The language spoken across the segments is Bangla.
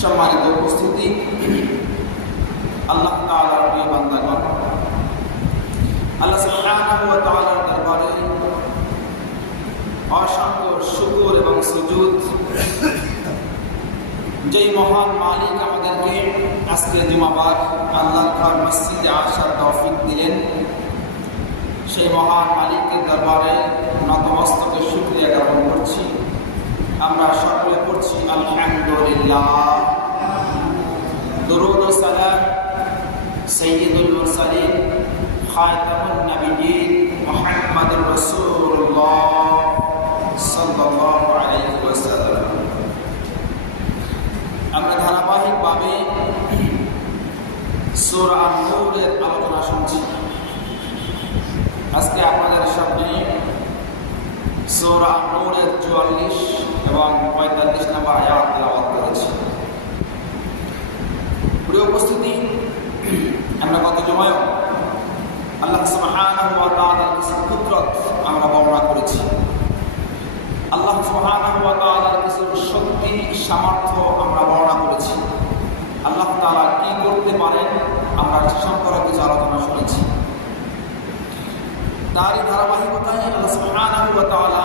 সম্মানিত উপস্থিতি, আল্লাহ তাআলার প্রিয় বান্দাগণ, আল্লাহ সুবহানাহু ওয়া তাআলার দরবারে অসংখ্য শুকর এবং সুজুদ। যেই মহান মালিক আমাদেরকে আজকে জুমাবার আল্লাহর ঘর মসজিদে আসার তৌফিক দিলেন, সেই মহান মালিকের দরবারে নতমস্তকে শুকরিয়া জ্ঞাপন করছি। আমরা সকলে পড়ছি আলহামদুলিল্লাহ। দরুদ ও সালাম সাইয়্যিদুল মুরসালিন খাতামুন নবিয়্যিন মুহাম্মাদুর রাসূলুল্লাহ সাল্লাল্লাহু আলাইহি ওয়াসাল্লাম। আমরা ধারাবাহিকভাবে সূরা আন-নূরের আলোচনা শুনছি। আজকে আপনাদের সামনে সূরা আন-নূরের 44 এবং 45 নম্বর আয়াত তেলাওয়াত করেছি। প্রিয় উপস্থিতি, আমরা গত জুমায় আল্লাহ সুবহানাহু ওয়া তাআলার কিছু কুদরত আমরা বর্ণনা করেছি। আল্লাহ সুবহানাহু ওয়া তাআলার কিছু শক্তি সামর্থ্য আমরা বর্ণনা করেছি। আল্লাহ তাআলা কি করতে পারেন আমরা সে সম্পর্কে কিছু আলোচনা শুনেছি। তারই ধারাবাহিকতায় আল্লাহ সুবহানাহু ওয়া তাআলা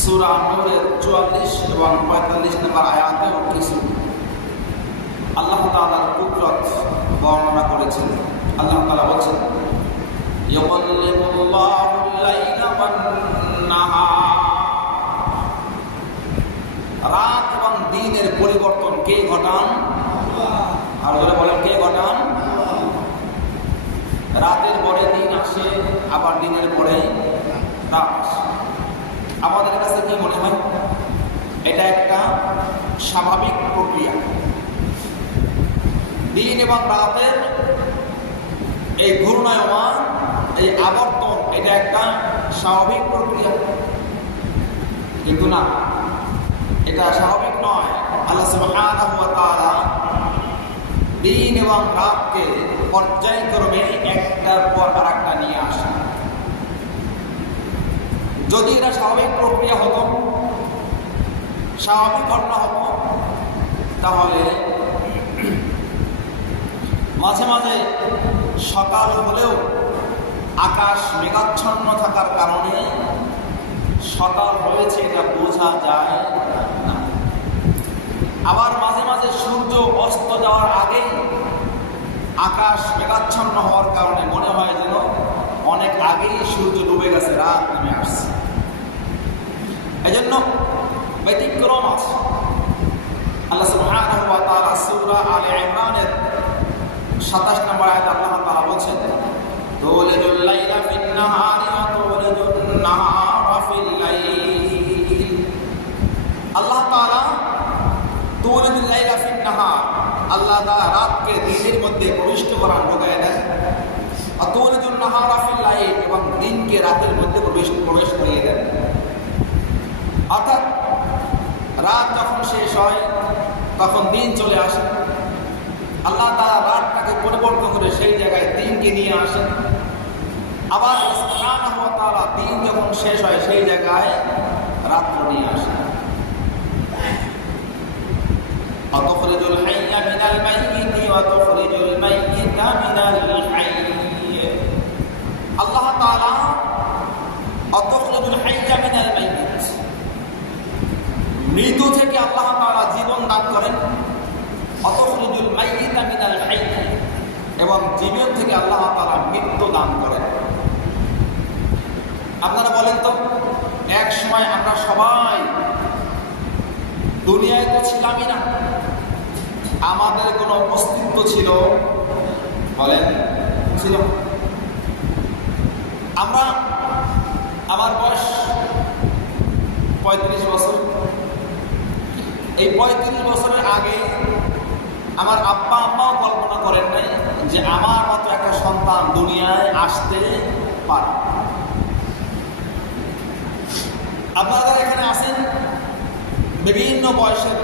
সূরা আন-নূরের 44 এবং 45 নম্বর আয়াতে কিছু আল্লাহ তাআলার কুদরত বর্ণনা করেছেন। আল্লাহ তাআলা বলেন, ইয়াকাল্লিবুল্লাহুল লাইলা ওয়ান নাহার। রাত এবং দিনের পরিবর্তন কে ঘটান? আর যারা বলেন কে ঘটান? রাতের পরে দিন আসে, আবার দিনের পরে রাত আসে। আমাদের কাছে কি মনে হয়? এটা একটা স্বাভাবিক প্রক্রিয়া। দিন এবং রাতের এই ঘূর্ণায়মান, এই আবর্তন, এটা একটা স্বাভাবিক প্রক্রিয়া, কিন্তু না, এটা স্বাভাবিক নয়। আল্লাহ সুবহানাহু ওয়া তাআলা দিন এবং রাতকে পর্যায়ক্রমে একটার পর আরেকটা নিয়ে আসে। যদি এটা স্বাভাবিক প্রক্রিয়া হতো, স্বাভাবিক ঘটনা হতো, তাহলে মাঝে মাঝে সকাল হলেও আকাশ মেঘাচ্ছন্ন থাকার কারণে সকাল হয়েছে এটা বোঝা যায় না। আবার মাঝে মাঝে সূর্য অস্ত যাওয়ার আগেই আকাশ মেঘাচ্ছন্ন হওয়ার কারণে মনে হয় যেন অনেক আগেই সূর্য ডুবে গেছে, রাত নেমে আসছে। এজন্য ব্যতিক্রম আছে। আল্লাহ সুবহানাহু ওয়া তাআলা সূরা আলে ইমরানের 27 নম্বর আয়াতে আল্লাহ তাআলা বলেন, তুলিজুল লাইলা ফিন নাহারি ওয়া তুলিজুন নাহারা ফিল লাইল। আল্লাহ তাআলা তুলিজুল লাইলা ফিন নাহার, আল্লাহ তাআলা রাতকে দিনের মধ্যে প্রবিষ্ট করান, ঢোকায় দেন। আর তুলিজুন নাহারা ফিল লাইল, এবং দিনকে রাতের মধ্যে প্রবেশ করিয়ে দেন। অর্থাৎ রাত যখন শেষ হয় তখন দিন চলে আসে। আল্লাহ তাআলা রাতটাকে পরিবর্তন করে সেই জায়গায় দিনকে নিয়ে আসেন। আবার সুবহানাহু ওয়া তাআলা দিন যখন শেষ হয় সেই জায়গায় রাত্র নিয়ে আসেন। আতুখরিজুল হাইয়্যা মিনাল মাইয়িতি ওয়া তুখরিজুল মাইয়িতা মিনাল হাইয়্য। আল্লাহ তাআলা আতুখরিজুল হাইয়্যা মিনাল মাইয়িত, মৃত্যু থেকে আল্লাহ তাআলা জীবন দান করেন। আতুখরিজুল মাইয়িতা মিনাল হাইয়্য, এবং জীবন থেকে আল্লাহ তাআলা মৃত্যু দান করেন। আপনারা বলেন তো, এক সময় আমরা সবাই দুনিয়ায় তো ছিলামই না, আমাদের কোনো অস্তিত্ব ছিল? বলেন, ছিল? আমার বয়স 35 বছর। এই 35 বছরের আগে আমার আব্বা আম্মাও কল্পনা করেন নাই যে আমার মতো একটা সন্তান দুনিয়ায় আসতে পারে। আপনারা এখানে আছেন, বিভিন্ন বয়সের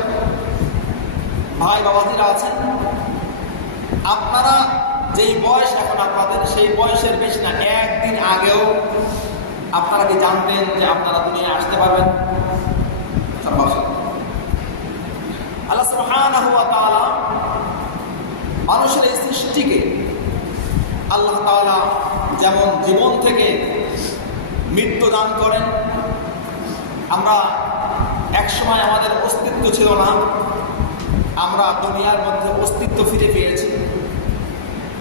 ভাই বাবাজিরা আছেন। আপনারা যেই বয়স এখন আপনাদের, সেই বয়সের বেশি না, একদিন আগেও আপনারা কি জানতেন যে আপনারা দুনিয়ায় আসতে পারবেন? আল্লাহ যেমন জীবন থেকে মৃত্যু দান করেন। আমরা একসময় আমাদের অস্তিত্ব ছিল না, আমরা দুনিয়ার মধ্যে অস্তিত্ব ফিরে পেয়েছি।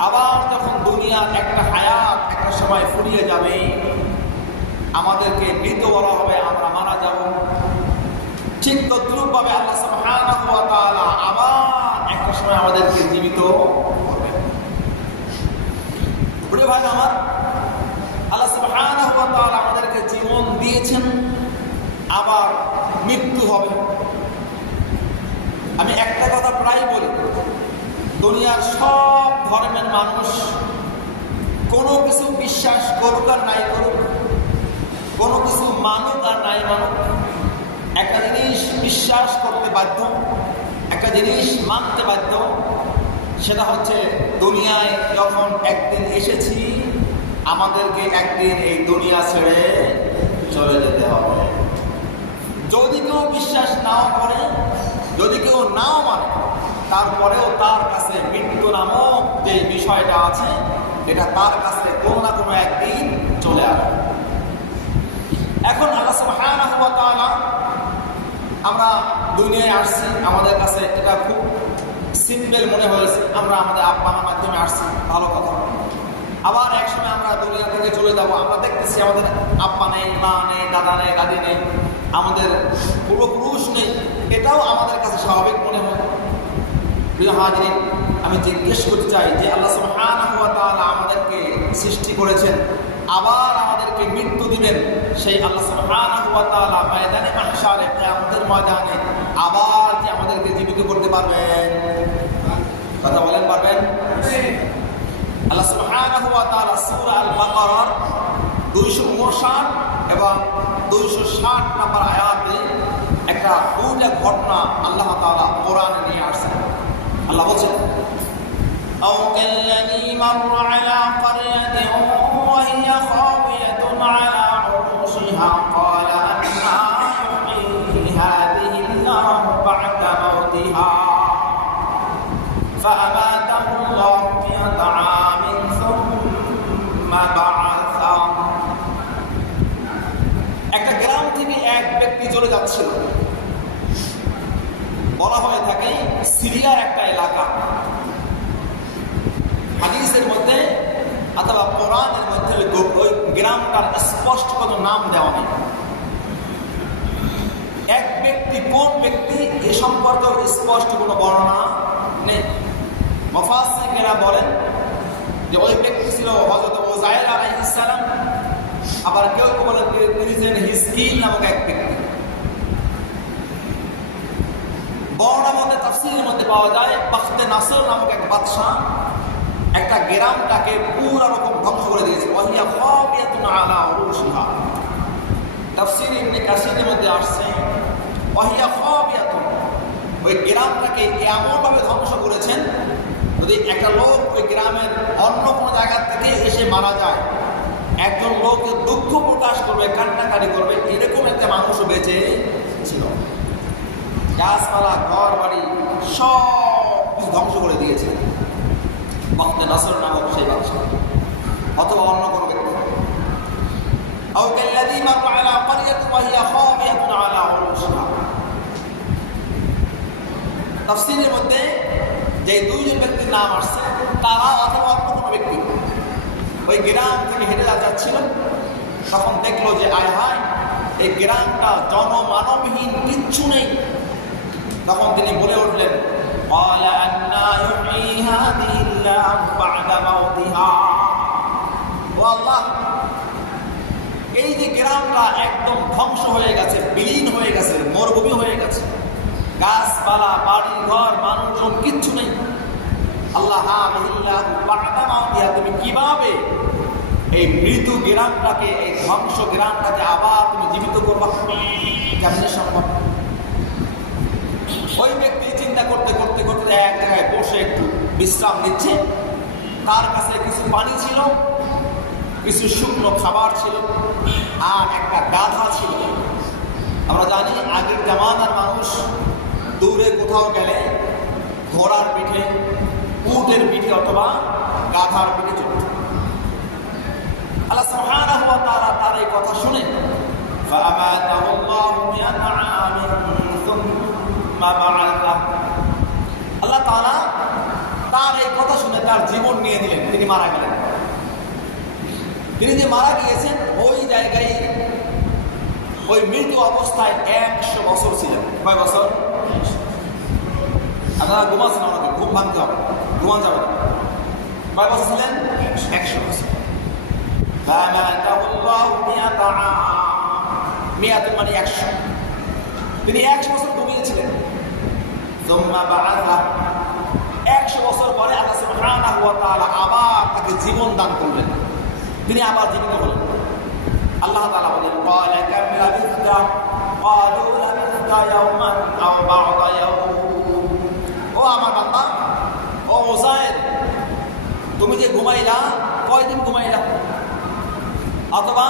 আবার যখন দুনিয়ার একটা হায়াত একটা সময় ফুরিয়ে যাবে, আমাদেরকে মৃত বলা হবে, আমরা মারা যাব। ঠিক তদ্রূপভাবে আল্লাহ সুবহানাহু ওয়া তাআলা আবার একটা সময় আমাদেরকে জীবিত করবেন। প্রিয় ভাই আমার, আল্লাহ সুবহানাহু ওয়া তাআলা আমাদেরকে জীবন দিয়েছেন, আবার মৃত্যু হবে। আমি একটা কথা প্রায় বলি, দুনিয়ার সব ধর্মের মানুষ কোনো কিছু বিশ্বাস করুক আর নাই করুক, কোনো কিছু মানুক আর নাই মানুক, একটা জিনিস বিশ্বাস করতে বাধ্য, একটা জিনিস মানতে বাধ্য, সেটা হচ্ছে দুনিয়ায় যখন একদিন এসেছি, আমাদেরকে একদিন এই দুনিয়া ছেড়ে চলে যেতে হবে। যদি কেউ বিশ্বাস নাও করে, যদি কেউ নাও মানে, তারপরেও তার কাছে মৃত্যু নামক যে বিষয়টা আছে, এটা তার কাছে কোনো না কোনো একদিন চলে আসবে। এখন আল্লাহ সুবহানাহু ওয়া তাআলা, আমরা দুনিয়ায় আসছি, আমাদের কাছে এটা খুব সিম্পল মনে হয়েছে, আমরা আমাদের আব্বা মার মাধ্যমে আসছি, ভালো কথা। আবার একসময় আমরা দুনিয়া থেকে চলে যাব, আমরা দেখতেছি আমাদের আব্বা নেই, মা নেই, দাদা নেই, দাদি নেই, আমাদের পূর্বপুরুষ নেই, এটাও আমাদের কাছে স্বাভাবিক মনে হয়। প্রিয় হাজিরিন, আমি জিজ্ঞেস করতে চাই যে আল্লাহ সুবহানাহু ওয়া তাআলা আমাদেরকে সৃষ্টি করেছেন, আবার আমাদেরকে মৃত্যু দিবেন, সেই আল্লাহ সুবহানাহু ওয়া তাআলা ময়দানে মাহশারে, কিয়ামতের ময়দানে আবার যে আমাদেরকে জীবিত করতে পারবেন? কথা বলেন, পারবেন? আল্লাহ সুবহানাহু ওয়া তাআলা সূরা আল-বাকারার 259 এবং 260 নম্বর আয়াতে একটা দুইটা ঘটনা আল্লাহ তাআলা কোরআনে নিয়ে আসছেন। আল্লাহ বলেন, أو كالذي مر على قرية وهي خاوية على عروشها قال أنى يحيي هذه الله بعد موتها فأماته الله 100 عام ثم بعثه। একটা গ্রাম থেকে এক ব্যক্তি চলে যাচ্ছিল, বলা হয়ে থাকে সিরিয়ার একটা এলাকা। হাদিসের মধ্যে অথবা কোরআনের মধ্যে ওই গ্রামটার স্পষ্ট কোনো নাম দেওয়া নেই। এক ব্যক্তি, কোন ব্যক্তি এ সম্পর্কে স্পষ্ট কোনো বর্ণনা নেই। মুফাসসিররা বলেন যে ওই ব্যক্তি ছিল হযরত উযাইর আলাইহিস সালাম, আবার কেউ কেউ বলেন তিনি ছিলেন হিজকিল নামক এক ব্যক্তি। বর্ণনার মধ্যে তাফসীরের মধ্যে পাওয়া যায় বাখতে নাসর নামক এক বাদশা একটা গ্রামটাকে পুরো রকম ধ্বংস করে দিয়েছে। ওয়াহিয়া খাবিয়াতুন আলা উরুশিহা, তাফসীর ইবনে কাসিরের মধ্যে আসছে ওয়াহিয়া খাবিয়াতুন, ওই গ্রামটাকে এমনভাবে ধ্বংস করেছেন, যদি একটা লোক ওই গ্রামের অন্য কোনো জায়গা থেকে এসে মারা যায়, একজন লোক দুঃখ প্রকাশ করবে, কান্নাকাটি করবে, এরকম একটা মানুষও বেঁচে ছিল। গাছপালা, ঘর বাড়ি সব কিছু ধ্বংস করে দিয়েছে বাখতে নাসর নামক সেই বাদশা, অথবা অন্য কোনো ব্যক্তি। أو كالذي مر على قرية وهي خاوية على عروشها। তাফসীরের মধ্যে যে দুইজন ব্যক্তির নাম আসছে, তারা অথবা অন্য কোনো ব্যক্তি ওই গ্রাম থেকে হেঁটে যাচ্ছিল, তখন দেখলো যে আয় হায়, এই গ্রামটা জনমানবহীন, কিচ্ছু নেই। তখন তিনি বলে উঠলেন, قال أنى يحيي هذه الله بعد موتها। ও আল্লাহ, এই যে গ্রামটা একদম ধ্বংস হয়ে গেছে, বিলীন হয়ে গেছে, মরুভূমি হয়ে গেছে, গাছপালা, বাড়ি ঘর, মানুষজন কিচ্ছু নেই। আল্লাহ, তুমি কিভাবে এই মৃত্যু গ্রামটাকে, এই ধ্বংস গ্রামটাকে আবার তুমি জীবিত করবা? কেমন সম্ভব? ওই ব্যক্তি চিন্তা করতে করতে করতে এক জায়গায় বসে একটু বিশ্রাম নিচ্ছে। তার কাছে কিছু পানি ছিল, কিছু শুকনো খাবার ছিল, আর একটা গাধা ছিল। আমরা জানি আগের জামানার মানুষ দূরে কোথাও গেলে ঘোড়ার পিঠে, উটের পিঠে অথবা গাধার পিঠে চলত। আল্লাহ সুবহানাহু ওয়া তাআলা তার এই কথা শুনে فأماته الله 100 عام ثم بعثه আল্লাহ তাআলা তার এই কথা শুনে তার জীবন নিয়ে নিলেন, তিনি মারা গেলেন। তিনি যে মারা গিয়েছেন ওই জায়গায় ওই মৃত্যু অবস্থায় 100 বছর ছিলেন। কয় বছর? আপনারা ঘুমাচ্ছেন, আমাকে ঘুম ভাঙতে হবে, ঘুমান যাবে না। কয় বছর ছিলেন? 100 বছর। মানে 100। তিনি 100 বছর ঘুমিয়েছিলেন। 100 বছর পরে আল্লাহ সুবহানাহু ওয়া তাআলা আবার তাকে জীবন দান করলেন, তিনি আবার জীবিত হলেন। আল্লাহ তাআলা বলেন ক্বালা কাম লাবিথতা ক্বালু লাবিথতা ইয়াওমান আও বা'দা ইয়াওম। ও আমার বান্দা, ও উযায়ের, তুমি যে ঘুমাইলা কয়দিন ঘুমাইলা? অথবা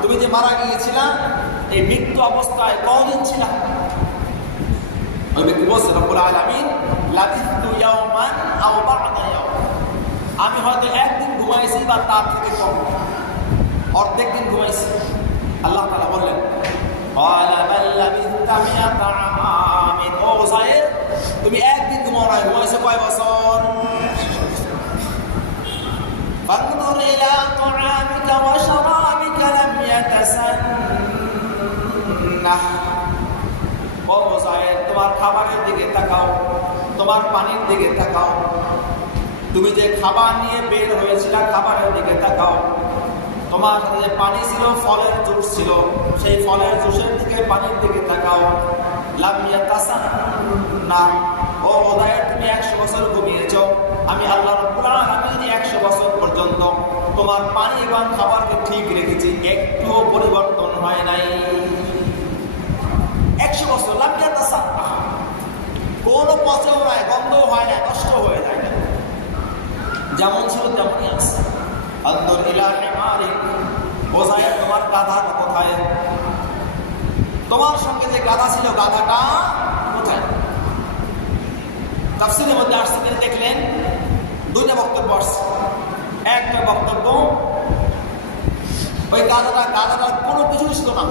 তুমি যে মারা গিয়েছিলা এই মৃত্যু অবস্থায় কতদিন ছিলা? ওই ব্যক্তি বলছে রব্বুল আলামিন লাবিথতু ইয়াওমান আও বা'দা ইয়াওম, আমি হয়তো একদিন ঘুমাইছি বা তার থেকে কম, অর্ধেক দিন ঘুমাইছি। আল্লাহ তাআলা বললেন ক্বালা বাল লাবিথতা মিআতা আমিন। ও উযায়ের, তুমি একদিন ঘুমাও না, ঘুমাইছো কয় বছর? ফানজুর ইলা তাআমিকা ওয়া শারাবিকা লাম ইয়াতাসান্নাহ। ও উযায়ের, তোমার খাবারের দিকে তাকাও, তোমার পানির দিকে তাকাও, তুমি যে খাবার নিয়ে বের হয়েছিল খাবারের দিকে তাকাও, তোমার সাথে যে পানি ছিল, ফলের জুস ছিল, সেই ফলের জুসের দিকে, পানির দিকে তাকাও। লাম ইয়াতাসান্নাহ। ও উযায়ের, তুমি 100 বছর ঘুমিয়েছো, আমি আল্লাহ রাব্বুল আলামিন 100 বছর পর্যন্ত তোমার পানি এবং খাবারকে ঠিক রেখেছি, একটুও পরিবর্তন হয় নাই। 100 বছর লাম ইয়াতাসান্নাহ, কোনো পচেও নাই, গন্ধও হয় না, নষ্ট হয়ে যায় না, যেমন ছিল তেমনই আছে। আনজুর ইলা হিমারিক। উযায়ের, তোমার গাধাটা কোথায়? তোমার সঙ্গে যে গাধা ছিল, গাধাটা কোথায়? তাফসীরের মধ্যে আসছে, তিনি দেখলেন 2টা বক্তব্য আসছে। একটা বক্তব্য, ওই গাধাটার কোনো কিছু ছিল না,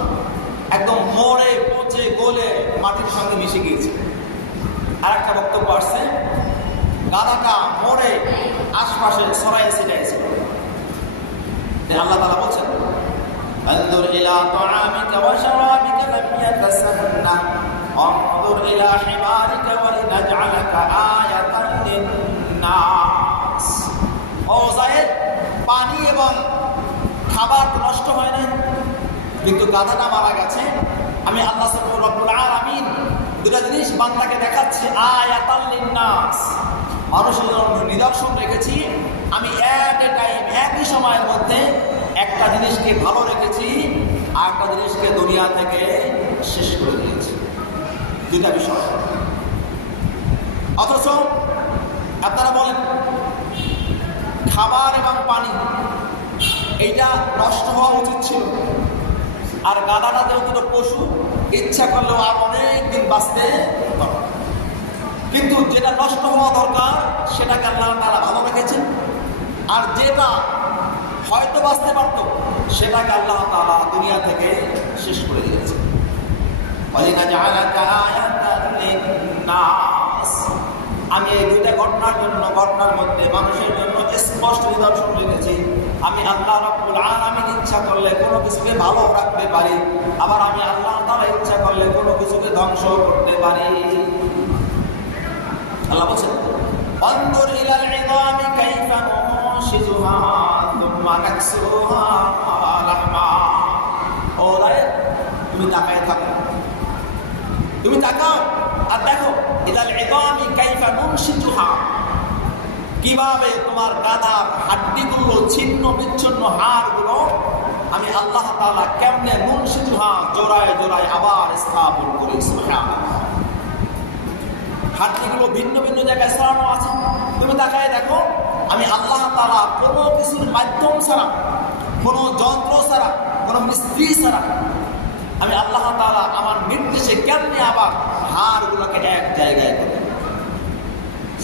একদম মরে পচে গলে মাটির সঙ্গে মিশে গিয়েছে। আর একটা বক্তব্য আসছে, গাধাটা মরে আশপাশে ছড়াই ছিটাইছিল। আল্লাহ তাআলা বলছেন আনজুর ইলা তাআমিকা ওয়া শারাবিকা লাম ইয়াতাসান্নাহ আনজুর ইলা হিমারিকা ওয়া লিনাজআলাকা আয়াতান লিন-নাস। ও উযায়ের, পানি এবং খাবার নষ্ট হয় না, কিন্তু গাধাটা মারা গেছে। আমি আল্লাহ রাব্বুল আলামিন 2টা জিনিস বান্দাকে দেখাচ্ছি, আয়াতান লিন-নাস, মানুষের জন্য নিদর্শন রেখেছি। আমি এট এ টাইম, একই সময়ের মধ্যে একটা জিনিসকে ভালো রেখেছি আর একটা জিনিসকে দুনিয়া থেকে শেষ করে দিয়েছি। 2টা বিষয়। অথচ আপনারা বলেন খাবার এবং পানি এইটা নষ্ট হওয়া উচিত ছিল, আর গাধাটা যেহেতু পশু, ইচ্ছা করলেও আর অনেক দিন বাঁচতে পারে, কিন্তু যেটা নষ্ট হওয়া দরকার সেটাকে আল্লাহ তাআলা ভালো রেখেছেন, আর যেটা হয়তো বাঁচতে পারত সেটাকে আল্লাহ তাআলা দুনিয়া থেকে শেষ করে দিয়েছে। আমি এই 2টা ঘটনার মধ্যে মানুষের জন্য স্পষ্ট নিদর্শন রেখেছি। আমি আল্লাহ রাব্বুল আলামিন ইচ্ছা করলে কোনো কিছুকে ভালো রাখতে পারি, আবার আমি আল্লাহ তাআলা ইচ্ছা করলে কোনো কিছুকে ধ্বংস করতে পারি। আল্লাহ বলেন আনজুর ইলাল ইযামি কাইফা নুনশিজুহা সুম্মা নাকসুহা লাহমা। ও উযায়ের, তুমি তাকায় থাকো, তুমি তাকাও আর দেখো ইলাল ইযামি কাইফা নুনশিজুহা, কিভাবে তোমার গাধার হাড্ডিগুলো, ছিন্ন বিচ্ছিন্ন হাড়গুলো আমি আল্লাহ তাআলা কেমনে নুনশিজুহা জোড়ায় জোড়ায় আবার স্থাপন করি। সুবহানাল্লাহ। হাড্ডিগুলো ভিন্ন ভিন্ন জায়গায় ছড়ানো আছে, তুমি তাকায় দেখো আমি আল্লাহ তাআলা কোনো কিছুর মাধ্যম ছাড়া, কোনো যন্ত্র ছাড়া, কোনো মিস্ত্রি ছাড়া আমি আল্লাহ তাআলা আমার নির্দেশে কেমনে আবার হাড়গুলোকে এক জায়গায় করে।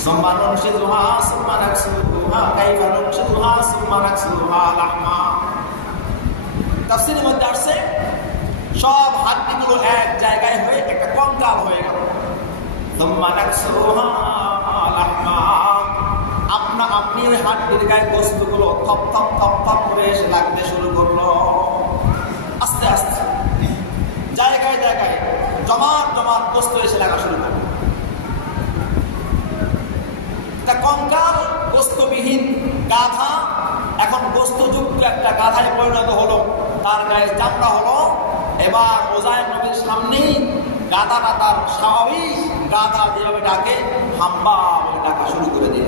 সুম্মা নুনশিজুহা সুম্মা নাকসুহা কাইফা নুনশিজুহা সুম্মা নাকসুহা লাহমা। তাফসীরের মধ্যে আসছে সব হাড্ডিগুলো এক জায়গায় হয়ে একটা কঙ্কাল হয়ে গেল। আপনি ওই হাড্ডির গায়ে বস্তুগুলো থপ থপ থপ থপ করে এসে লাগতে শুরু করলো। আস্তে আস্তে জায়গায় জায়গায় জমাট জমাট বস্তু এসে লাগা শুরু করলো। কঙ্কাল বস্তুবিহীন গাধা এখন বস্তুযুক্ত একটা গাধায় পরিণত হলো, তার গায়ে চামড়া হলো। এবার ওজায়ের নবীর সামনেই গাধাটা তার স্বাভাবিক গাধা যেভাবে ডাকে হাম্বা বলে ডাকা শুরু করে দিল।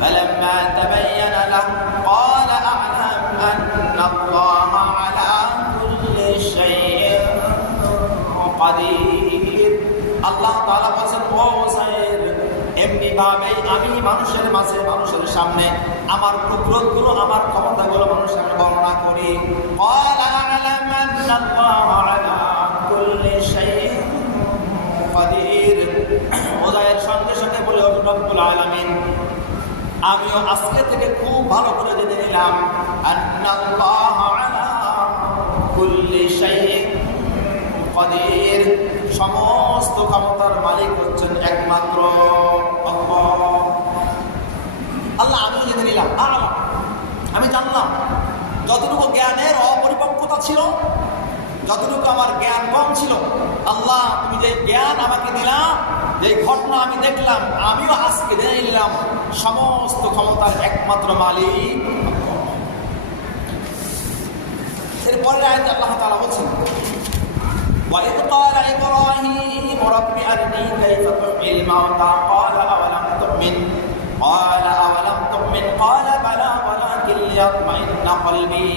فلما تبين له قال أعلم أن الله على كل شيء قدير। আল্লাহ তাআলা বলেন, ও ওজায়ের, এমনি ভাবেই আমি মানুষের মাঝে মানুষের সামনে আমার কুদরতগুলো আমার ক্ষমতাগুলো মানুষের সামনে বর্ণনা করি। قال أعلم أن الله على كل شيء قدير। ওজায়ের সঙ্গে সঙ্গে বলে রব্বুল আলামিন, আমিও আজকে থেকে খুব ভালো করে জেনে নিলাম আন্নাল্লাহ আলা কুল্লি শাইইন কাদির, সমস্ত ক্ষমতার মালিক হচ্ছেন একমাত্র আল্লাহ। আল্লাহ আমিও জেনে নিলাম, আমি জানলাম যতটুকু জ্ঞানের অপরিপক্কতা ছিল, যতটুকু আমার জ্ঞান কম ছিল, আল্লাহ তুমি যে জ্ঞান আমাকে দিলাম, যে ঘটনা আমি দেখলাম, আমিও আজকে জেনে নিলাম সমস্ত ক্ষমতার একমাত্র মালিক। এরপরে আয়াতে আল্লাহ তাআলা বলছেন, وَإِذْ قَالَ إِبْرَاهِيمُ رَبِّ أَرِنِي كَيْفَ تُحْيِي الْمَوْتَى قَالَ أَوَلَمْ تُؤْمِنْ قَالَ بَلَى وَلَكِنْ لِيَطْمَئِنَّ قَلْبِي।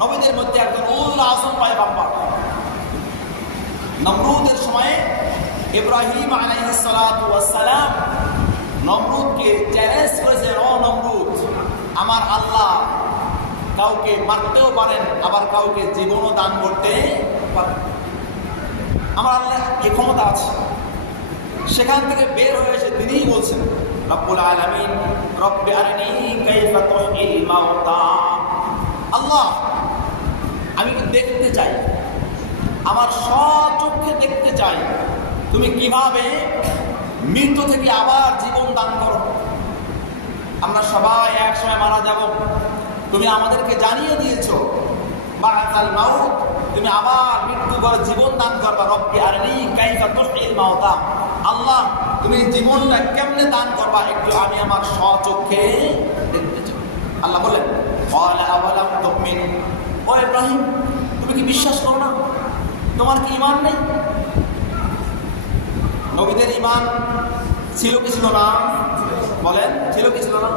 নবীদের মধ্যে একজন উল আযম পয়গম্বর। নমরুদের সময়ে ইব্রাহিম আলাইহিস সালাতু ওয়াস সালাম নমরুদকে চ্যালেঞ্জ করেছেন, ও নমরুদ, আমার আল্লাহ কাউকে মারতেও পারেন, আবার কাউকে জীবনও দান করতে পারেন। আমার আল্লাহ এই ক্ষমতা আছে। সেখান থেকে বের হয়ে এসে তিনিই বলছেন, রব্বুল আলামিন রব্বি আরিনি কাইফা তুহয়িল মাউতা। আল্লাহ, আমি দেখতে চাই, আমার স্বচক্ষে দেখতে চাই তুমি কিভাবে মৃত্যু থেকে আবার জীবন দান করো। আমরা সবাই একসময় মারা যাব, তুমি আমাদেরকে জানিয়ে দিয়েছো বা'দাল মাউত, তুমি আবার মৃত্যু করে জীবন দান করবা। রব্বি আরিনি কাইফা তুহয়িল মাউতা। আল্লাহ, তুমি জীবনটা কেমনে দান করবা একটু আমি আমার স্বচক্ষে দেখতে চাই। আল্লাহ বলেন, ক্বালা আওয়ালাম তুমিন, ও ইব্রাহিম, তুমি কি বিশ্বাস করো না? তোমার কি ঈমান নেই? নবীদের ঈমান ছিল কি ছিল না? বলেন, ছিল কি ছিল না?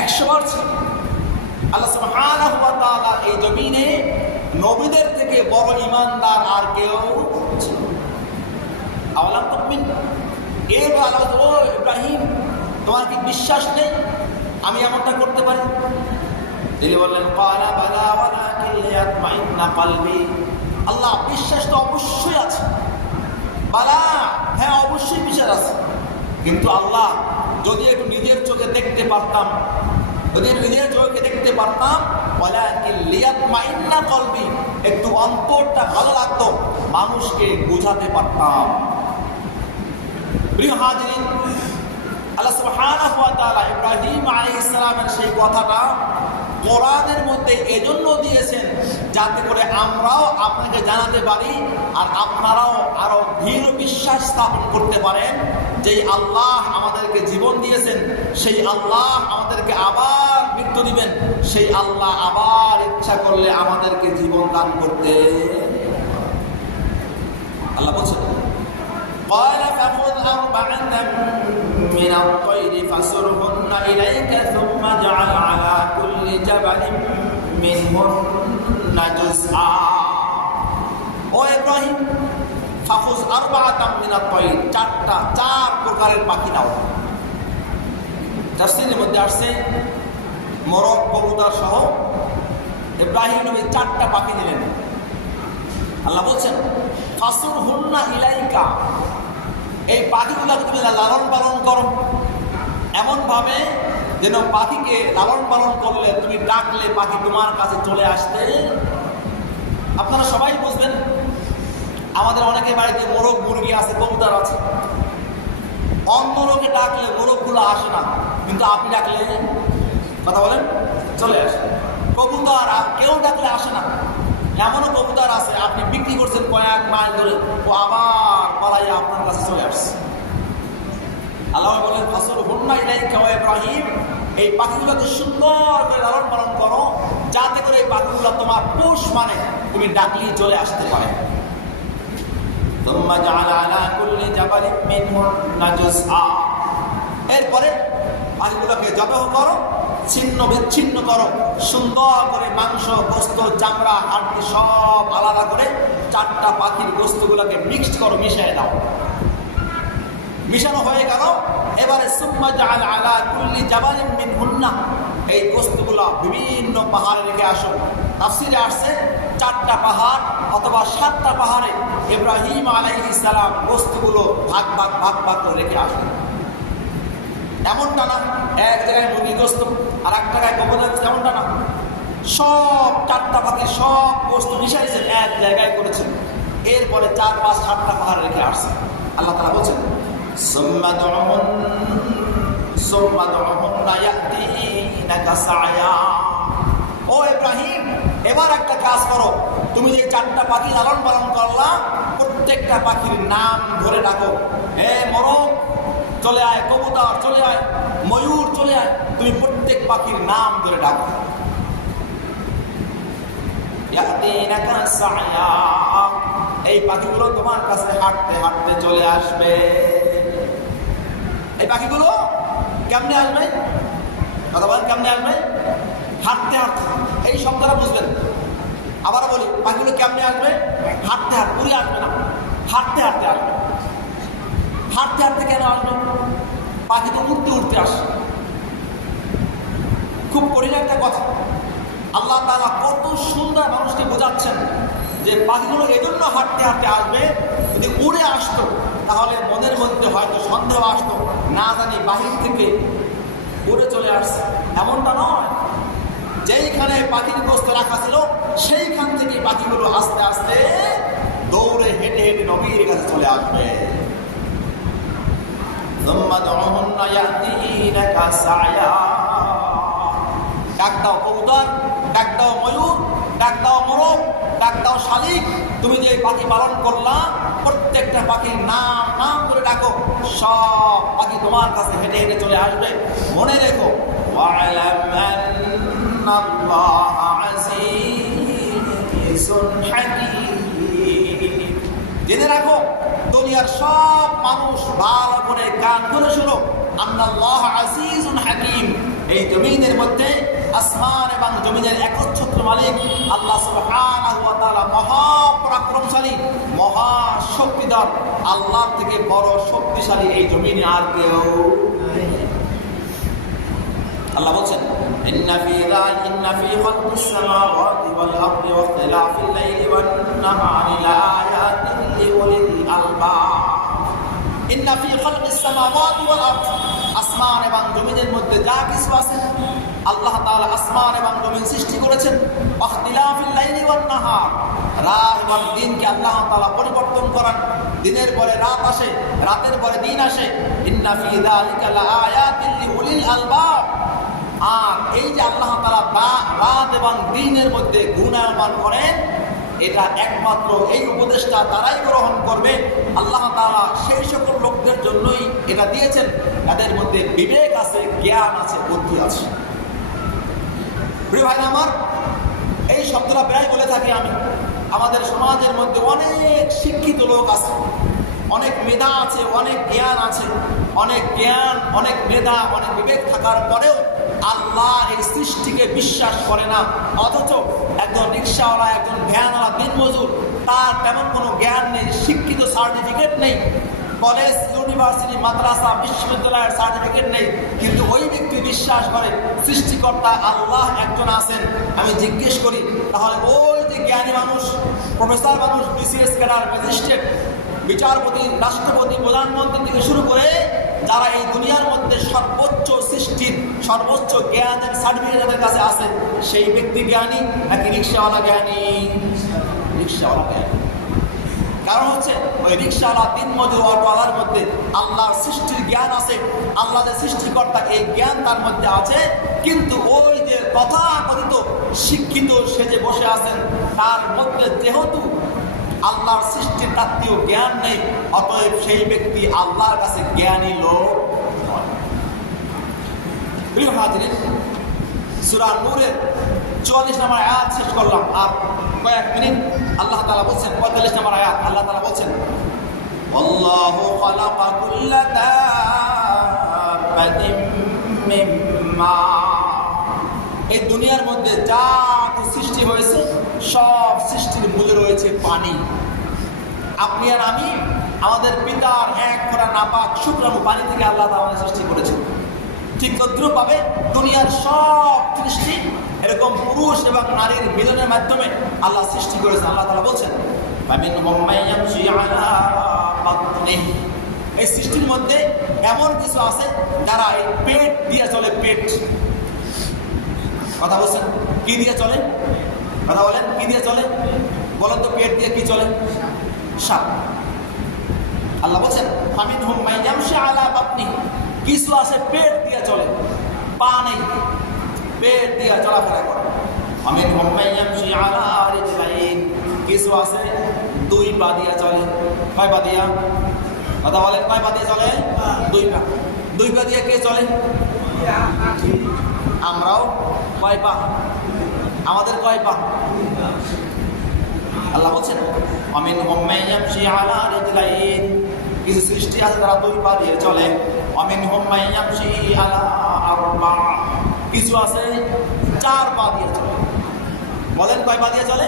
100 বার ছিল। আল্লাহ সুবহানাহু ওয়া তাআলা এই জমিনে নবীদের থেকে বড় ঈমানদার আর কেউ ছিল না। আওয়ালাম তুমিন, এরপর আল্লাহ, ও ইব্রাহিম, তোমার কি বিশ্বাস নেই আমি এমনটা করতে পারি? তিনি বললেন, ক্বালা বালা ওয়ালাকিন লিয়াতমাইন্না কলবি। আল্লাহ, বিশ্বাস তো অবশ্যই আছে, বালা, হ্যাঁ অবশ্যই বিশ্বাস আছে, কিন্তু আল্লাহ যদি একটু নিজের চোখে দেখতে পারতাম, যদি নিজের চোখে দেখতে পারতাম, ওয়ালাকিন লিয়াতমাইন্না কলবি, একটু অন্তরটা ভালো লাগতো, মানুষকে বোঝাতে পারতাম। প্রিয় হাজিরিন, আল্লাহ সুবহানাহু ওয়া তাআলা ইব্রাহিম আলাইহিস সালামের সেই কথাটা কোরআনের মধ্যে এজন্য দিয়েছেন যাতে করে আমরাও আপনাকে জানাতে পারি আর আপনারাও আরো দৃঢ় বিশ্বাস স্থাপন করতে পারেন যে আল্লাহ আমাদেরকে জীবন দিয়েছেন, সেই আল্লাহ আমাদেরকে আবার মৃত্যু দিবেন, সেই আল্লাহ আবার ইচ্ছা করলে আমাদেরকে জীবন দান করতে। আল্লাহ বলছেন, قال فخذ أربعة من الطير فصرهن إليك ثم اجعل على كل جبل منهن جزءا। ও ইব্রাহিম, ফাখুজ আরবাআতাম মিনাত তায়র, চার প্রকারের পাখি নাও। তাফসীরের মধ্যে আসছে মোরগ, কবুতর সহ ইব্রাহিম নবী 4টা পাখি দিলেন। আল্লাহ বলছেন, ফাসুরহুন্না ইলাইকা, এই পাখিগুলোকে তুমি লালন পালন করো এমনভাবে যেন পাখিকে লালন পালন করলে, তুমি ডাকলে পাখি তোমার কাছে চলে আসতে। আপনারা সবাই বুঝবেন, আমাদের অনেকে বাড়িতে মোরগ মুরগি আছে, কবুতর আছে। অন্য লোকে ডাকলে মোরগগুলো আসে না, কিন্তু আপনি ডাকলে, কথা বলেন, চলে আসে। কবুতর কেউ ডাকলে আসে না। এমনও কবুতর আছে আপনি বিক্রি করছেন কয়েক মাইল ধরে, ও আবার পালাইয়া আপনার কাছে চলে আসছে। আল্লাহ বলেন ফসল হুন্না ইলাইকা ওয়া ইব্রাহিম, এই পাখিগুলোকে সুন্দর করে লালন পালন করো, যাতে করে এই পাখিগুলো তোমার পোষ মানে তুমি ডাকলেই চলে আসতে পারে। তুম্মা জাআলা আলা কুল্লি জাবালিন মিনহুন্না জুসআ, এরপরে পাখিগুলোকে জবাহ করো, ছিন্ন বিচ্ছিন্ন করো, সুন্দর করে মাংস, গোস্ত, চামড়া, হাড়ি সব আলাদা করে 4টা পাখির গোস্তগুলোকে মিক্সড করো, মিশিয়ে দাও। মিশানো হয়ে গেল, এবারে সুম্মা জাআলা আলা কুল্লি জাবালিন মিনহুন্না, এই গোস্তগুলো বিভিন্ন পাহাড়ে রেখে আসো। তাফসীরে আসছে 4টা পাহাড় অথবা 7টা পাহাড়ে ইব্রাহিম আলাইহিস সালাম গোস্তগুলো ভাগ ভাগ ভাগ ভাগ করে রেখে আসেন। এমনটা না এক জায়গায় মুরগি গোস্ত আর এক জায়গায় কবুতর গোস্ত, এমনটা না। সব 4টা পাখির সব গোস্ত মিশাইছেন, এক জায়গায় করেছেন। এরপরে 4, 5, 7টা পাহাড় রেখে আসছে। আল্লাহ তাআলা বলছেন সুম্মা দু'হুন্না ইয়াতিনাকা সা'য়া, ও ইব্রাহিম এবার একটা কাজ করো, তুমি যে 4টা পাখি লালন পালন করলা, প্রত্যেকটা পাখির নাম ধরে ডাকো। হে মোরগ চলে আয়, কবুতর চলে আয়, ময়ূর চলে আয়, তুমি প্রত্যেক পাখির নাম ধরে ডাকো। ইয়াতিনাকা সা'য়া, এই পাখিগুলো তোমার কাছে হাঁটতে হাঁটতে চলে আসবে। এই পাখিগুলো কেমনে আসবে? কথা বলেন, কেমনে আসবে? হাঁটতে হাঁটতে। এই শব্দটা বুঝবেন। আবার বলি, পাখিগুলো কেমনে আসবে? হাঁটতে হাঁটতে, উড়ে আসবে না, হাঁটতে হাঁটতে আসবে। হাঁটতে হাঁটতে কেন আসবে? পাখি তো উঠতে উঠতে আসে। খুব কঠিন একটা কথা। আল্লাহ তাআলা কত সুন্দর মানুষকে বোঝাচ্ছেন যে পাখিগুলো এজন্য হাঁটতে হাঁটতে আসবে। যদি উড়ে আসতো তাহলে মনের মধ্যে হয়তো সন্দেহ আসতো, না জানি বাহির থেকে উড়ে চলে আসছে। এমনটা নয়, যেইখানে পাখির গোস্ত রাখা ছিল সেইখান থেকে পাখিগুলো আস্তে আস্তে দৌড়ে হেঁটে হেঁটে নবীর কাছে চলে আসবে। ডাক দাও কবুতর, ডাক দাও ময়ূর, ডাক দাও মোরগ, ডাক দাও শালিক, তুমি যে পাখি পালন করলা প্রত্যেকটা পাখির নাম নাম করে ডাকো, সব পাখি তোমার কাছে হেঁটে হেঁটে চলে আসবে। মনে রেখো, জেনে রাখো, দুনিয়ার সব মানুষ ভালো করে কান করে শোনো, আল্লাহ আজিজুন হাকিম, এই জমিনের মধ্যে আসমান এবং জমিনের একচ্ছত্র মালিক আল্লাহ সুবহানাহু ওয়া তাআলা মহাপরাক্রমশালী, মহাশক্তিধর। আল্লাহ থেকে বড় শক্তিশালী এই জমিনে আর কেউ নেই। আল্লাহ বলছেন ইন্না ফি খালকিস সামাওয়াতি ওয়াল আরদি ওয়া ইখতিলাফিল লাইলি ওয়ান নাহারি লাআয়াতিন লিউলিল আলবাব। ইন্না ফি খালকিস সামাওয়াতি ওয়াল আরদি, আসমান এবং জমিনের মধ্যে যা কিছু আছে আল্লাহ তাআলা আসমান এবং জমিন সৃষ্টি করেছেন। ইখতিলাফিল লাইলি ওয়ান নাহার, রাত এবং দিনকে আল্লাহ তাআলা পরিবর্তন করেন। দিনের পরে রাত আসে, রাতের পরে দিন আসে। ইন্না ফি যালিকা লাআয়াতিন লিউলিল আলবাব। আর এই যে আল্লাহ তাআলা রাত এবং দিনের মধ্যে গুণায়মান করেন, এটা একমাত্র এই উপদেশটা তারাই গ্রহণ করবে। আল্লাহ তাআলা সেই সকল লোকদের জন্যই এটা দিয়েছেন, তাদের মধ্যে বিবেক আছে, জ্ঞান আছে, বুদ্ধি আছে। প্রিয় ভাই আমার, এই শব্দটা প্রায় বলে থাকি আমি। আমাদের সমাজের মধ্যে অনেক শিক্ষিত লোক আছে, অনেক মেধা আছে, অনেক জ্ঞান আছে, অনেক জ্ঞান, অনেক মেধা, অনেক বিবেক থাকার পরেও আল্লাহ এই সৃষ্টিকে বিশ্বাস করে না। অথচ একজন রিক্সাওয়ালা, একজন ভ্যানওয়ালা, দিনমজুর, তার তেমন কোনো জ্ঞান নেই, শিক্ষিত সার্টিফিকেট নেই, কলেজ, ইউনিভার্সিটি, মাদ্রাসা, বিশ্ববিদ্যালয়ের সার্টিফিকেট নেই, কিন্তু ওই ব্যক্তি বিশ্বাস করে সৃষ্টিকর্তা আল্লাহ একজন আছেন। আমি জিজ্ঞেস করি, তাহলে ওই যে জ্ঞানী মানুষ, প্রফেসর মানুষ, বিসিএস ক্যাডার, ম্যাজিস্ট্রেট, বিচারপতি, রাষ্ট্রপতি, প্রধানমন্ত্রী থেকে শুরু করে যারা এই দুনিয়ার মধ্যে সর্বোচ্চ সৃষ্টির সর্বোচ্চ জ্ঞানের সার্টিফিকেট যাদের কাছে আছে, সেই ব্যক্তি জ্ঞানী নাকি রিক্সাওয়ালা জ্ঞানী? রিক্সাওয়ালা জ্ঞানী। কারণ হচ্ছে ওই রিক্সাওয়ালা, দিন মজুর, অটোওয়ালার মধ্যে আল্লাহর সৃষ্টির জ্ঞান আছে, আল্লাহ যে সৃষ্টিকর্তা এই জ্ঞান তার মধ্যে আছে, কিন্তু ওই যে তথাকথিত শিক্ষিত সে যে বসে আছেন তার মধ্যে যেহেতু আল্লাহর সৃষ্টির তাত্ত্বীয় জ্ঞান নেই, অতএব সেই ব্যক্তি আল্লাহর কাছে জ্ঞানী লোক নয়। প্রিয় হাজিরিন, সূরা নূরের 44 নম্বর আয়াত শেষ করলাম, আর কয়েক মিনিট। আল্লাহ তাআলা বলছেন 45 নম্বর আয়াত, আল্লাহ তাআলা বলছেন আল্লাহু খালাকা কুল্লা দাব্বাতিন মিম্মা, এই দুনিয়ার মধ্যে যা সৃষ্টি হয়েছে সব সৃষ্টির মূলে রয়েছে পানি। আপনি আর আমি আমাদের পিতার এক ফোঁটা নাপাক শুক্রাণু পানি থেকে আল্লাহ তাআলা আমাদের সৃষ্টি করেছেন। ঠিক তদ্রূপভাবে দুনিয়ার সব সৃষ্টি এরকম পুরুষ এবং নারীর মিলনের মাধ্যমে আল্লাহ সৃষ্টি করেছেন। আল্লাহ তাআলা বলছেন এই সৃষ্টির মধ্যে এমন কিছু আছে যারা এই পেট দিয়ে চলে। পেট, কথা বলছেন, কি দিয়ে চলে? কথা বলেন, কি দিয়ে চলে? বলেন তো, পেট দিয়ে কি চলে? সাপ। আল্লাহ বলছেন ফামিনহুম মান ইয়ামশি আলা বাতনি, কিছু আছে পেট দিয়ে চলে, পা নেই, পেট দিয়ে চলাফেরা করে। ফামিনহুম মান ইয়ামশি আলা রিজলাইন, কিছু আছে দুই পা দিয়ে চলে। কয় পা দিয়া? কথা বলেন, কয় পা দিয়ে চলে? দুই পা। দুই পা দিয়ে কে চলে? আমরাও। কয় পা? আমাদের কয় পা? আল্লাহ বলছেন আমিনহুম মান ইয়ামশি আলা রিজলাইন, কিছু সৃষ্টি আছে তারা দুই পা দিয়ে চলে। আমিনহুম মান ইয়ামশি আলা আরবা, কিছু আছে চার পা দিয়ে চলে। বলেন কয় পা দিয়ে চলে?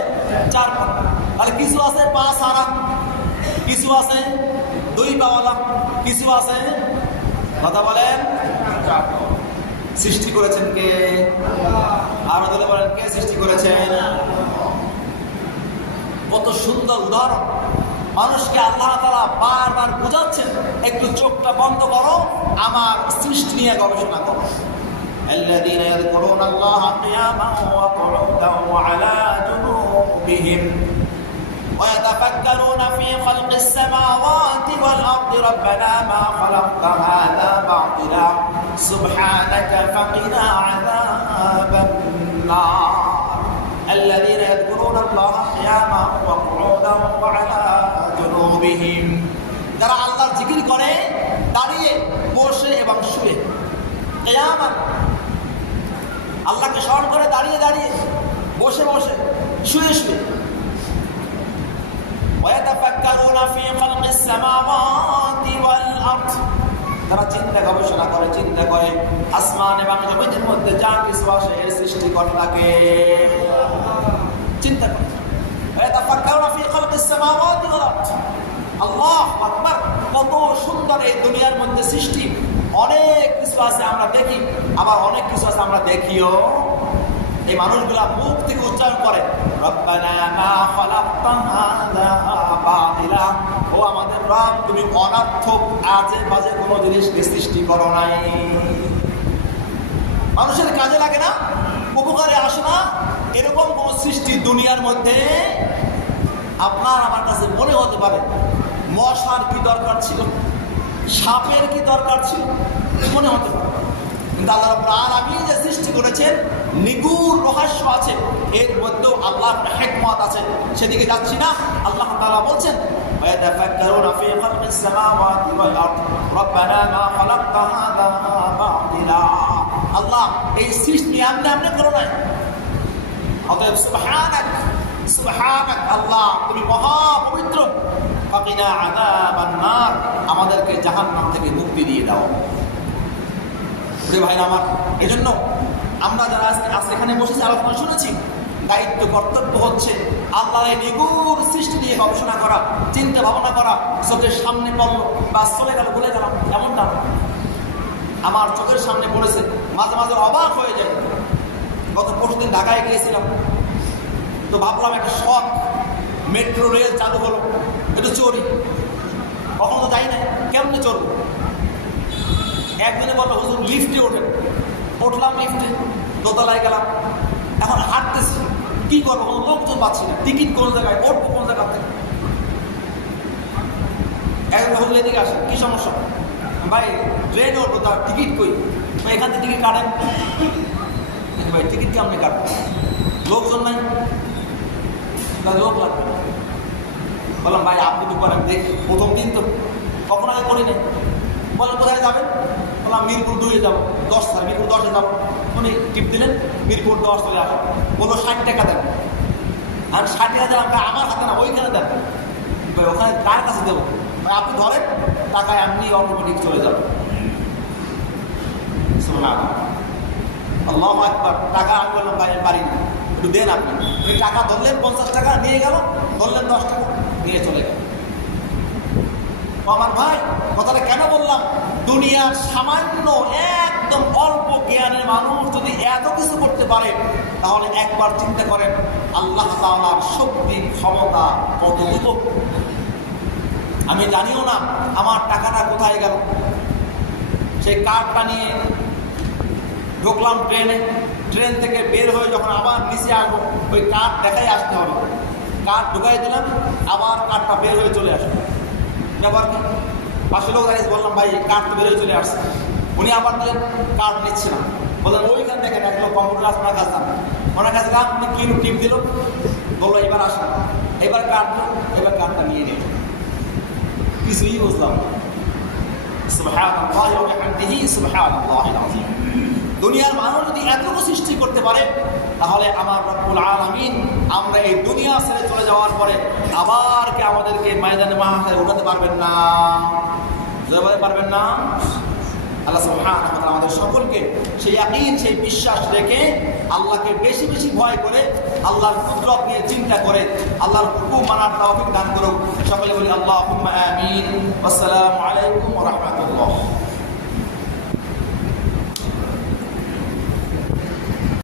চার পা। আর কিছু আছে পা ছাড়া, কিছু আছে দুই পাওয়ালা, কিছু আছে, কথা বলেন, চার পা। সৃষ্টি করেছেন কে? আর বলে বলেন, কে সৃষ্টি করেছেন? কত সুন্দর উদাহরণ। মানুষকে আল্লাহ তাআলা বারবার বোঝাচ্ছেন, একটু চোখটা বন্ধ করো, আমার সৃষ্টি নিয়ে গবেষণা করো। الذين يذكرون الله قياما وقعودا وعلى جنوبهم ويتفكرون في خلق السماوات والأرض ربنا ما خلقت هذا باطلا سبحانك فقنا عذاب النار الذين يذكرون الله قياما وقعودا وعلى جنوبهم, যারা আল্লাহর জিকির করে দাঁড়িয়ে, বসে এবং শুয়ে। কিয়ামত, আল্লাহকে স্মরণ করে দাঁড়িয়ে দাঁড়িয়ে, বসে বসে, শুয়ে শুয়ে। ওয়াতাফাক্কারুনা ফি খালকিস সামাওয়াতি ওয়াল আরদ, তারা চিন্তা গবেষণা করে, চিন্তা করে আসমান এবং জমিনের মধ্যে যা কিছু আছে এর সৃষ্টিকর্তাকে চিন্তা করে। ওয়াতাফাক্কারুনা ফি খালকিস সামাওয়াতি ওয়াল আরদ, আল্লাহু আকবার, কত সুন্দর এই দুনিয়ার মধ্যে সৃষ্টি। অনেক কিছু আছে আমরা দেখি, আবার অনেক কিছু আছে আমরা দেখিও। এই মানুষগুলা মুখ থেকে উচ্চারণ করে রব্বানা মা খালাকতা হাযা বাতিলা, ও আমাদের রব, তুমি অনর্থক আজে বাজে কোনো জিনিসকে সৃষ্টি করো নাই। মানুষের কাজে লাগে না, উপকারে আসে না, এরকম কোন সৃষ্টি দুনিয়ার মধ্যে আপনার আমার কাছে মনে হতে পারে মশার কি দরকার ছিল, সাপের কি দরকার ছিল, মনে হতে পারে। কিন্তু আল্লাহ রাব্বুল আলামিন যে সৃষ্টি করেছেন, নিগুড় রহস্য আছে, এর মধ্যেও আল্লাহর হিকমত আছে। সেদিকে যাচ্ছি না। আল্লাহ তাআলা বলছেন ওয়াতাফাক্কারুনা ফি খালকিস সামাওয়াতি ওয়াল আরদ রব্বানা মা খালাকতা হাযা বাতিলা, আল্লাহ এই সৃষ্টি আপনি করো নাই। অতএব সুবহানাক, সুবহানাক, আল্লাহ তুমি মহা পবিত্র। ফাকিনা আযাবান নার, আমাদেরকে জাহান্নাম থেকে মুক্তি দিয়ে দাও। ভাই আমার, এই জন্য আমরা যারা আজকে এখানে বসেছি, আলোচনা শুনেছি, দায়িত্ব কর্তব্য হচ্ছে আল্লাহর এই নিগুড় সৃষ্টি নিয়ে গবেষণা করা, চিন্তা ভাবনা করা। চোখের সামনে পড়লো বা চলে গেল, ভুলে গেলাম, এমনটা আমার চোখের সামনে পড়েছে, মাঝে মাঝে অবাক হয়ে যায়। গত পরশুদিন ঢাকায় গিয়েছিলাম, তো ভাবলাম একটা শখ, মেট্রো রেল চালু হলো, একটু চড়ি। কেমনে চলবো? একদিনে বললো হুজুর লিফটে ওঠেন। উঠলাম লিফটে, দোতলায় গেলাম, এখন হাঁটতেছি, কি করবো? কোনো লোকজন পাচ্ছি না, টিকিট কোন জায়গায়, উঠবো কোন জায়গা থেকে? একজন হুজুর এদিকে আসে, কি সমস্যা? ভাই ট্রেনে উঠবো, তার টিকিট কই? ভাই এখান থেকে টিকিট কাটেন। ভাই টিকিট কেমনি কাটবো? লোকজন নাই, লোক লাগবে। বললাম ভাই আপনি তো করেন, দেখি প্রথম দিন তো কখন আগে করি নাই। বলেন কোথায় যাবেন? বললাম মিরপুর 2-এ যাবো। 10 মিরপুর 10-এ যাবো। উনি টিপ দিলেন, মিরপুর 10 চলে আসো। বললো 60 টাকা দেন। আমি 60 টাকা দিলাম, আমার হাতে না, ওইখানে দেন। ভাই ওখানে কার কাছে দেবো? ভাই আপনি ধরেন, টাকায় আপনি অটোমেটিক চলে যাবেন। আল্লাহু আকবার। টাকা আমি বললাম ভাই পারি না, একটু দেন আপনি। ওই টাকা ধরলেন, 50 টাকা নিয়ে গেল, ধরলেন 10 টাকা নিয়ে চলে গেল। আমার ভাই কথাটা কেন বললাম? দুনিয়ার সামান্য একদম অল্প জ্ঞানের মানুষ যদি এত কিছু করতে পারে, তাহলে একবার চিন্তা করেন আল্লাহ তাআলার শক্তি ক্ষমতা কতটুকু। আমি জানিও না আমার টাকাটা কোথায় গেল। সেই কার্ডটা নিয়ে ঢুকলাম ট্রেনে, ট্রেন থেকে বের হয়ে যখন আবার নিচে আসবো, ওই কার্ড দেখাই আসতে হবে। কার্ড ঢুকাই দিলাম, আবার কার্ডটা বের হয়ে চলে আসবে। ব্যাপার কি? পাশে লোক দাঁড়িয়ে বললাম ভাই কার্ড তো বের হয়ে চলে আসছে। উনি আবার দিলেন, কার্ড নিচ্ছে না। বললেন ওইখান থেকে এক লোক কম্পিউটার ক্লাস ওনার কাছে যান, ওনার কাছে যান। উনি কি টিপ দিল, বললো এবার আসেন। এবার কার্ড দিল, এবার কার্ডটা নিয়ে নিল। কিছুই বুঝলাম। সুবহানাল্লাহি ওয়া বিহামদিহি সুবহানাল্লাহিল আযীম। দুনিয়ার মানুষ যদি এতটুকু সৃষ্টি করতে পারে, তাহলে আমার রব্বুল আলামিন আমরা এই দুনিয়া ছেড়ে চলে যাওয়ার পরে আবার কি আমাদেরকে ময়দানে মাহশারে উঠাতে পারবেন না? জবাবে পারবেন না? আল্লাহ সুবহানাহু ওয়া তাআলা আমাদের সকলকে সেই ইয়াকিন, সেই বিশ্বাস রেখে আল্লাহকে বেশি বেশি ভয় করে, আল্লাহর কুদরত নিয়ে চিন্তা করে আল্লাহর হুকুম মানার তৌফিক দান করুক। সকলে বলি আল্লাহুম্মা আমিন। আসসালামু আলাইকুম।